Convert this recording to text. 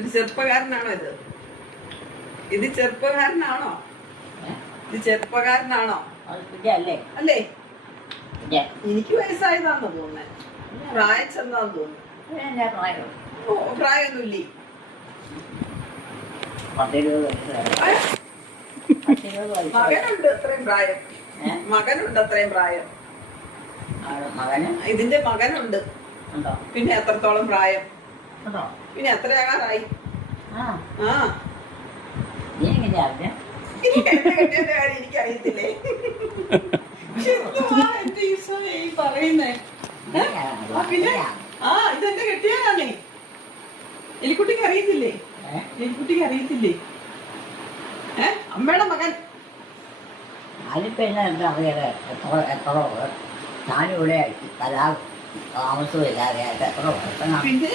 ഇത് ചെറുപ്പക്കാരനാണോ ഇത്? ഇത് ചെറുപ്പക്കാരനാണോ? ഇത് ചെറുപ്പക്കാരനാണോ? അല്ലേ അല്ലേ? എനിക്ക് വയസ്സായതാന്ന് തോന്നുന്നേ. പ്രായം ചെന്നാന്ന് തോന്നുന്നു. എന്നാ പ്രായം? ഓ, പ്രായമൊന്നുമില്ലേ? 10-20 വയസ്സ്. മകനുണ്ട് അത്രയും പ്രായം. മകനുണ്ട് അത്രയും പ്രായം. മകന് ഇതിന്റെ മകനുണ്ട്. ഉണ്ടോ? പിന്നെ എത്രത്തോളം പ്രായം? ഉണ്ടോ? പിന്നെ എത്രയാകാറായി? ആ ആ നീ എങ്ങനെയാ അറിഞ്ഞ? കെട്ടിയതിന്റെ കാര്യം എനിക്കറിയത്തില്ലേ. എന്തുവാ എന്റെ ഈശോയെ ഈ പറയുന്നേ? പിന്നെ ഇതെന്റെ കെട്ടിയാണേ. എലിക്കുട്ടിക്ക് അറിയത്തില്ലേ? എലിക്കുട്ടിക്ക് അറിയത്തില്ലേ? അമ്മയുടെ മകൻ. അതിപ്പോ എന്താ അറിയാതെ എത്ര ഞാനിവിടെ താമസവും ഇല്ലാതെ എത്ര വർഷം പിന്നെ